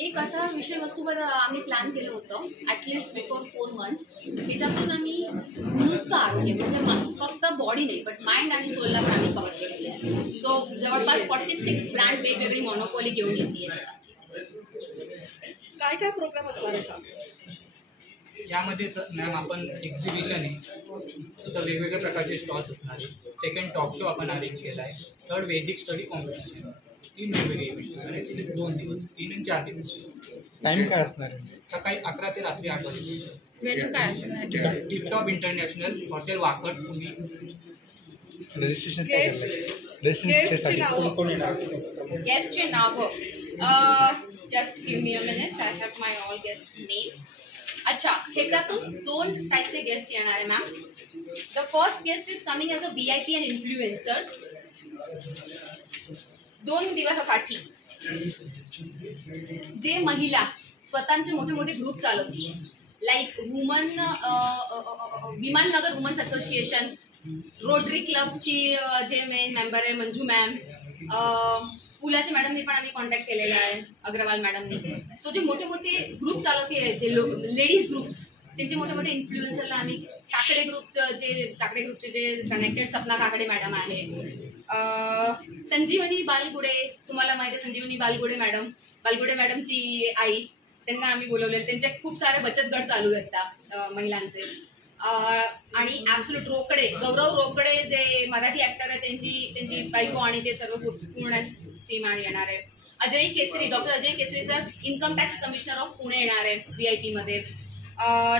एक असा विषयवस्तूवर आम्ही प्लॅन केलं होतं ॲटलिस्ट बिफोर 4 months. त्याच्यातून आम्ही नुसतं आरोग्य म्हणजे फक्त बॉडी नाही बट माइंड आणि सोलला पण आम्ही कव्हर केलेले आहे. सो जवळपास 46 ब्रँड वेगवेगळी मोनोपोली घेऊन येते स्वतःची. काय काय प्रोग्राम असणार आहे यामध्ये मॅम आपण एक्झिबिशन आहे, तर वेगवेगळ्या प्रकारचे स्टॉल्स असणार आहे. सेकंड टॉक शो आपण अरेंज केला आहे. थर्ड वेदिक स्टडी कॉम्पिटिशन. 3 वेगवेगळे इव्हेंट्स असणार आहेत. 2 दिवस, 3 आणि 4 दिवस. टाइम काय असणार आहे? सकाळी 11 ते रात्री 8 वाजे. वेन्यू काय असणार? Tiptop International Hotel Wakad Pune. Registration गेस्टचे नावं just give me a minute. I have my all guest name. अच्छा, ह्याच्यातून 2 टाईपचे गेस्ट येणार आहे ma'am. The first guest is coming as a VIP and influencers 2 दिवसासाठी. जे महिला स्वतःचे मोठे मोठे ग्रुप चालवते like Viman Nagar women's association, Rotary क्लबची जे मेन मेंबर आहे मंजू मॅम, पुलाचे मॅडमनी पण आम्ही कॉन्टॅक्ट केलेला आहे, अग्रवाल मॅडमनी. सो जे मोठे मोठे ग्रुप चालवते जे लेडीज ग्रुप्स त्यांचे मोठे मोठे इन्फ्लुएन्सरला आम्ही काकडे ग्रुपचे जे कनेक्टेड सपना काकडे मॅडम आहे, संजीवनी बालगुडे, तुम्हाला माहिती आहे संजीवनी बालगुडे मॅडमची आई, त्यांना आम्ही बोलवलेलं. त्यांचे खूप सारे बचत गट चालू आहेत महिलांचे. आणि ॲब्सोल्यूट गौरव रोकडे जे मराठी ॲक्टर आहे त्यांची बायको आणि ते सर्व पूर्ण टीम आणि येणार आहे. Doctor Ajay Kesari sir income tax commissioner of Pune येणार आहे VIP मध्ये.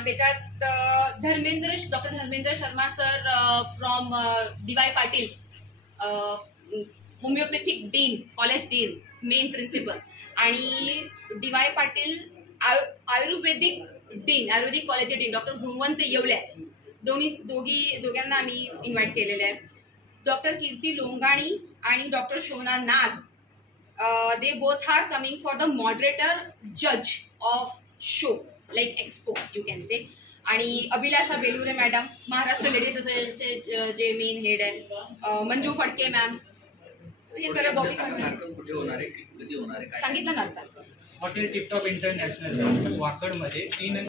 त्याच्यात doctor Dharmendra Sharma sir from DY Patil, homeopathic dean, college dean, main principal, आणि DY पाटील आयुर्वेदिक कॉलेजचे डीन डॉक्टर गुणवंत येवले. दोघांना आम्ही इन्व्हाइट केलेले आहे. डॉक्टर कीर्ती लोंगाणी आणि doctor Shona Nag, they both are coming for the moderator जज of show like expo you can say. आणि अभिलाषा बेलुरे मॅडम, महाराष्ट्र लेडीज असोसिएशनचे जे मेन हेड आहे, मंजू फडके मॅम. हे सर्व बॉबी सांगितलं ना आता. Hotel tiptop international वाकडमध्ये 3